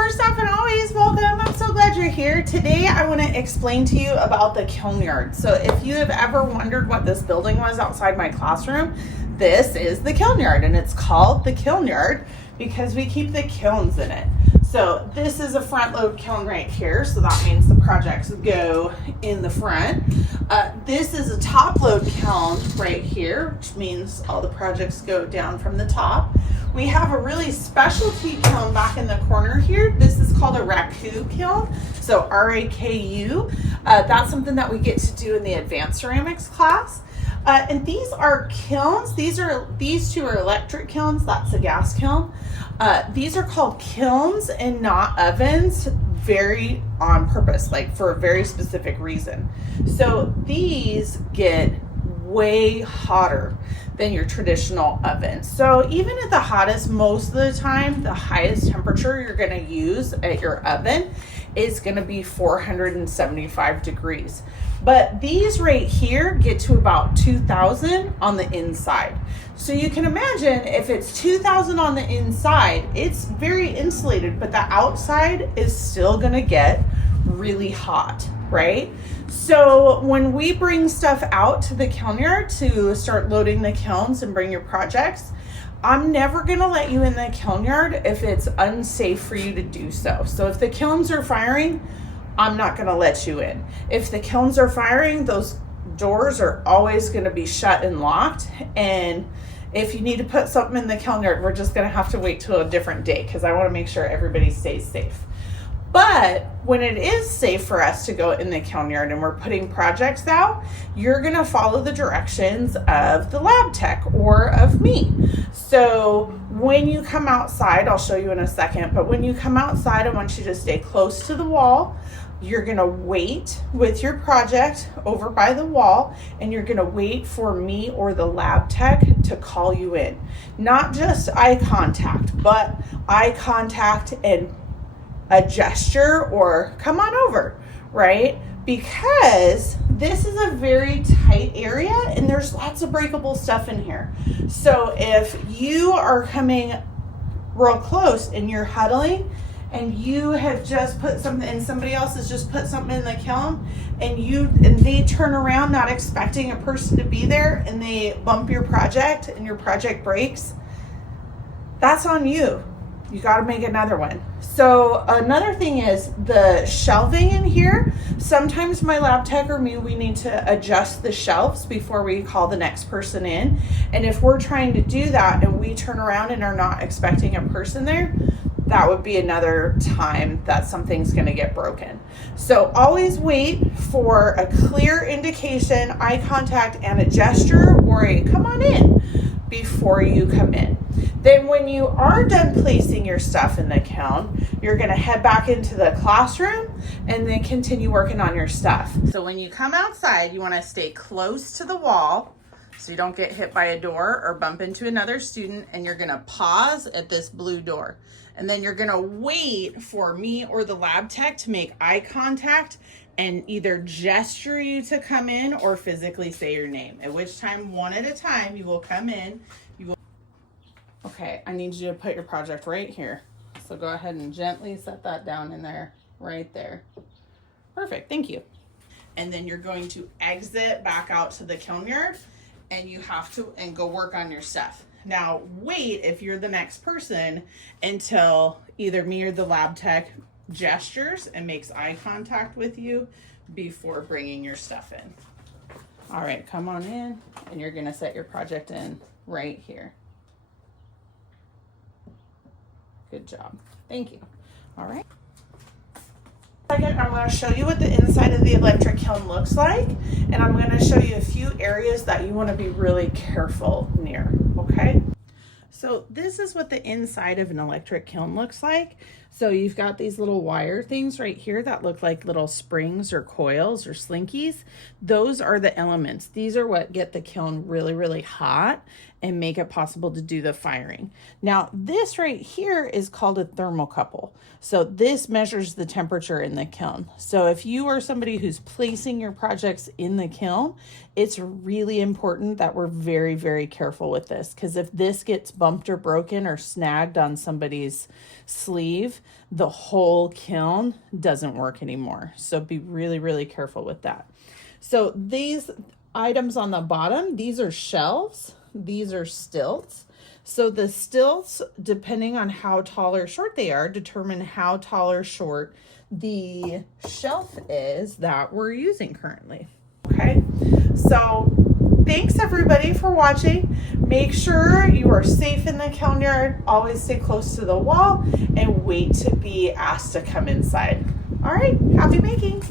First off and always, welcome. I'm so glad you're here. Today I want to explain to you about the Kilnyard. So if you have ever wondered what this building was outside my classroom, this is the Kilnyard, and it's called the Kilnyard because we keep the kilns in it. So this is a front load kiln right here, so that means the projects go in the front. This is a top load kiln right here, which means all the projects go down from the top. We have a really specialty kiln back in the corner here. This is called a raku kiln, so R-A-K-U. That's something that we get to do in the advanced ceramics class. And these are kilns. These two are electric kilns. That's a gas kiln. These are called kilns and not ovens, very on purpose, like for a very specific reason. So these get way hotter than your traditional oven. So even at the hottest, most of the time, the highest temperature you're going to use at your oven is going to be 475 degrees. But these right here get to about 2000 on the inside. So you can imagine if it's 2000 on the inside, it's very insulated, but the outside is still going to get really hot, right? So when we bring stuff out to the Kilnyard to start loading the kilns and bring your projects, I'm never going to let you in the Kilnyard if it's unsafe for you to do so. So if the kilns are firing, I'm not going to let you in. If the kilns are firing, those doors are always going to be shut and locked. And if you need to put something in the Kilnyard, we're just going to have to wait till a different day because I want to make sure everybody stays safe. But when it is safe for us to go in the Kilnyard and we're putting projects out, you're going to follow the directions of the lab tech or of me. So when you come outside, I'll show you in a second, but when you come outside, I want you to stay close to the wall. You're going to wait with your project over by the wall, and you're going to wait for me or the lab tech to call you in. Not just eye contact, but eye contact and a gesture or come on over, right? Because this is a very tight area and there's lots of breakable stuff in here. So if you are coming real close and you're huddling and you have just put something and somebody else has just put something in the kiln and they turn around not expecting a person to be there and they bump your project and your project breaks, that's on you. You got to make another one. So another thing is the shelving in here. Sometimes my lab tech or me, we need to adjust the shelves before we call the next person in. And if we're trying to do that and we turn around and are not expecting a person there, that would be another time that something's going to get broken. So always wait for a clear indication, eye contact, and a gesture or a come on in before you come in. Then when you are done placing your stuff in the kiln, you're going to head back into the classroom and then continue working on your stuff. So when you come outside, you want to stay close to the wall so you don't get hit by a door or bump into another student, and you're going to pause at this blue door. And then you're going to wait for me or the lab tech to make eye contact and either gesture you to come in or physically say your name, at which time, one at a time, you will come in. Okay, I need you to put your project right here. So go ahead and gently set that down in there, right there. Perfect, thank you. And then you're going to exit back out to the Kilnyard and you have to, and go work on your stuff. Now wait, if you're the next person, until either me or the lab tech gestures and makes eye contact with you before bringing your stuff in. All right, come on in and you're gonna set your project in right here. Good job. Thank you. All right. Second, I'm going to show you what the inside of the electric kiln looks like, and I'm going to show you a few areas that you want to be really careful near, okay? So this is what the inside of an electric kiln looks like. So you've got these little wire things right here that look like little springs or coils or slinkies. Those are the elements. These are what get the kiln really, really hot and make it possible to do the firing. Now, this right here is called a thermocouple. So this measures the temperature in the kiln. So if you are somebody who's placing your projects in the kiln, it's really important that we're very, very careful with this, because if this gets bumped or broken or snagged on somebody's sleeve, the whole kiln doesn't work anymore. So be really, really careful with that. So these items on the bottom, these are shelves. These are stilts. So the stilts, depending on how tall or short they are, determine how tall or short the shelf is that we're using currently. Okay, so thanks everybody for watching. Make sure you are safe in the Kilnyard. Always stay close to the wall and wait to be asked to come inside. All right, happy making.